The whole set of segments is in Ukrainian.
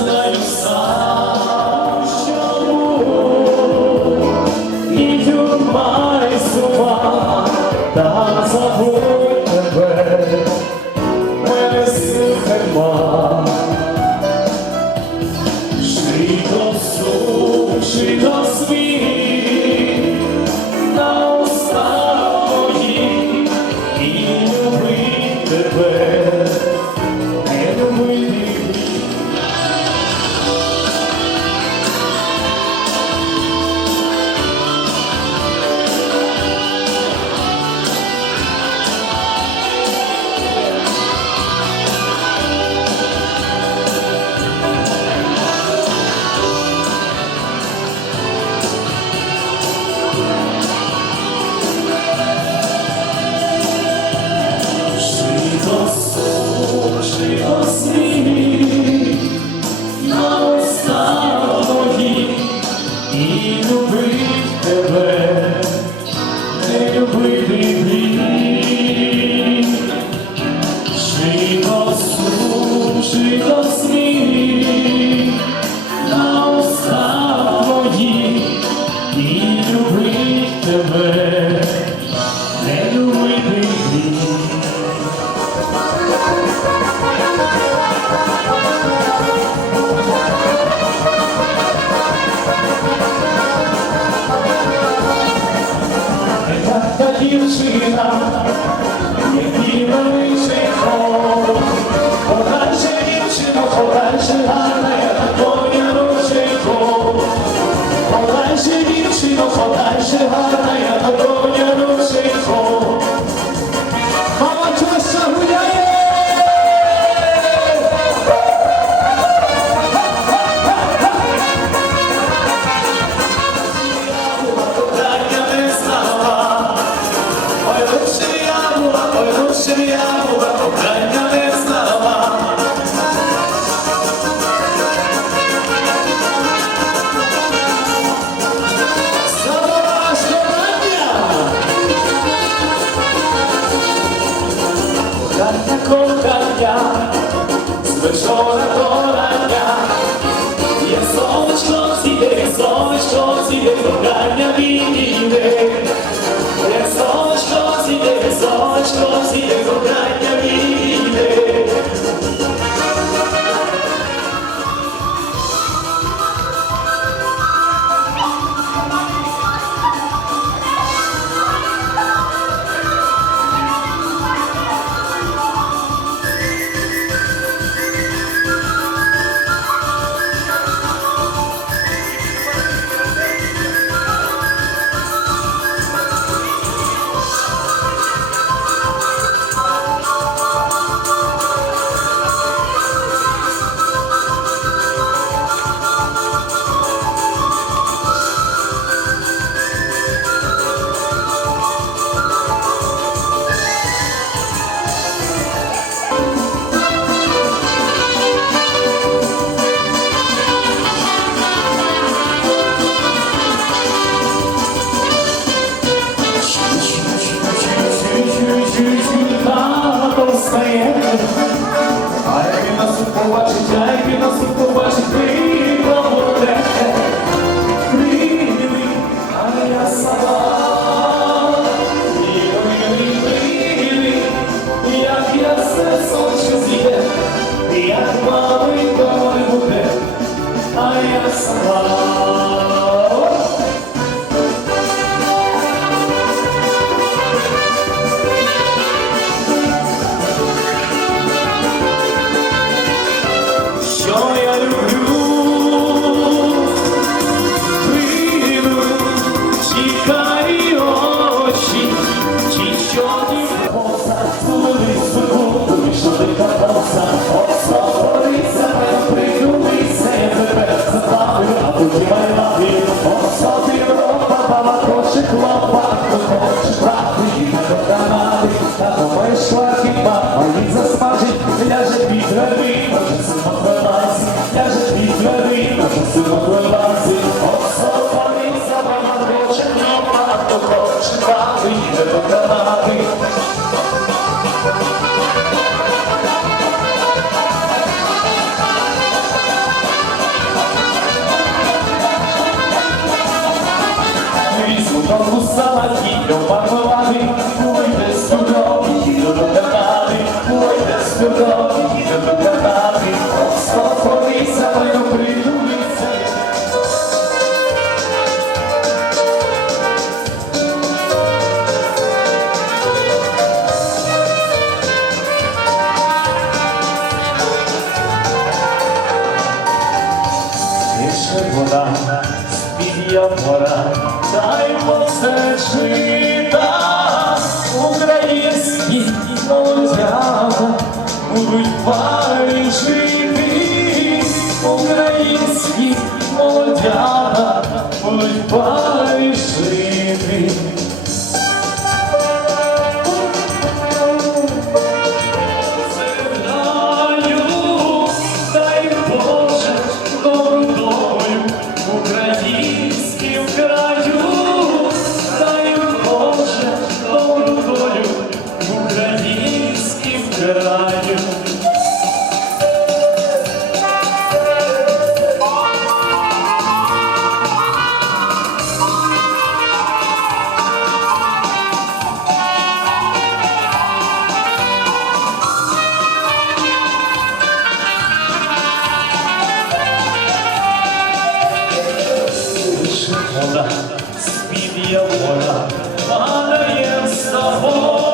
Jerusalem. любить тебе, не любити бій. Подальше дівчино, подальше гарна, я до Sing it out, hastayım Her gün nasıl kova çiçeği nasıl він заспажить, ляже під двери, може син оклебаси, ляже під двери, може син оклебаси, обсолопанився, вона хоче кнопа, а то хоче бати, не покарати. Візьму до вуса, і до живі, українські молодята, будь живі. вода, спів є вода, падає з тобою.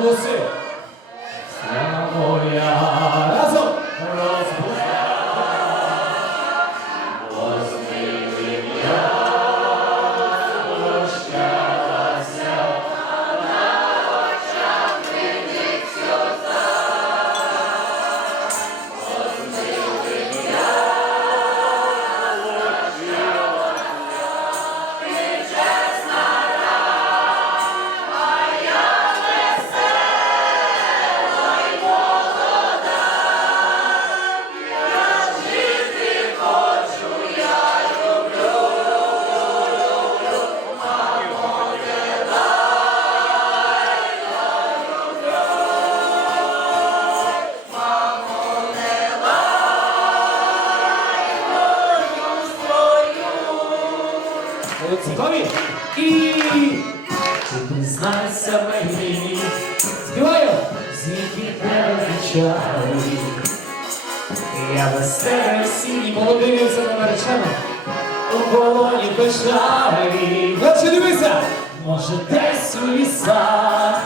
você. стеля всі, подивився на наречену у полоні печалі. Наче дивися! Може, десь у лісах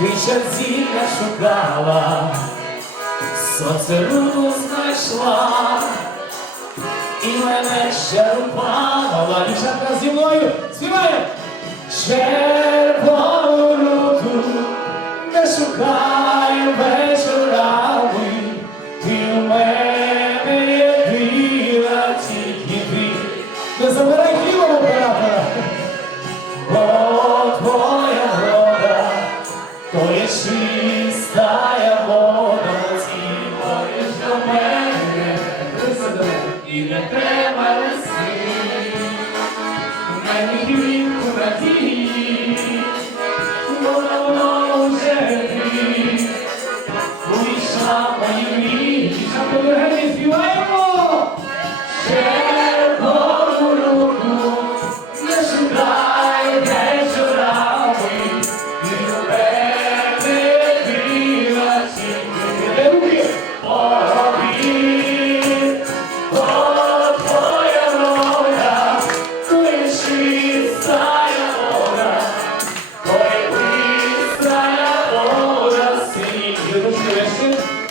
Віча зілля шукала, соцеру знайшла і мене ще рупала. Дівчатка зі мною співає! Oeste.